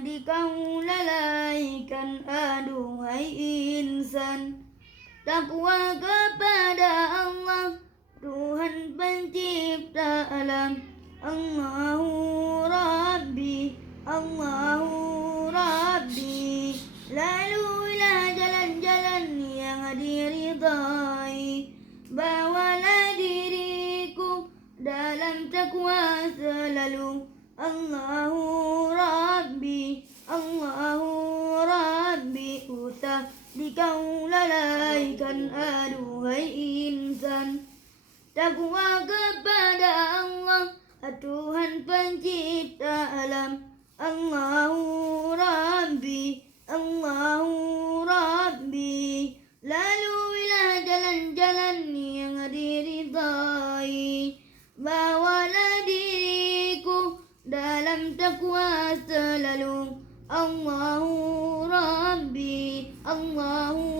di kau lalaikan aduhai insan. Takwa kepada Allah, Tuhan pencipta alam. Allahu Rabbi, Allahu Rabbi. Laluilah jalan-jalan yang diridai. Bawalah diriku dalam takwa selalu. Allahu Rabbi, Allahu Rabbi. Usah di kau lalaikan aduhai insan. Takwa kepada Allah, Tuhan pencipta alam. Allahu Rabbi, Allahu Rabbi. Laluilah jalan-jalan yang diridai. Bawalah diriku dalam takwa selalu. Allahu Rabbi, Allahu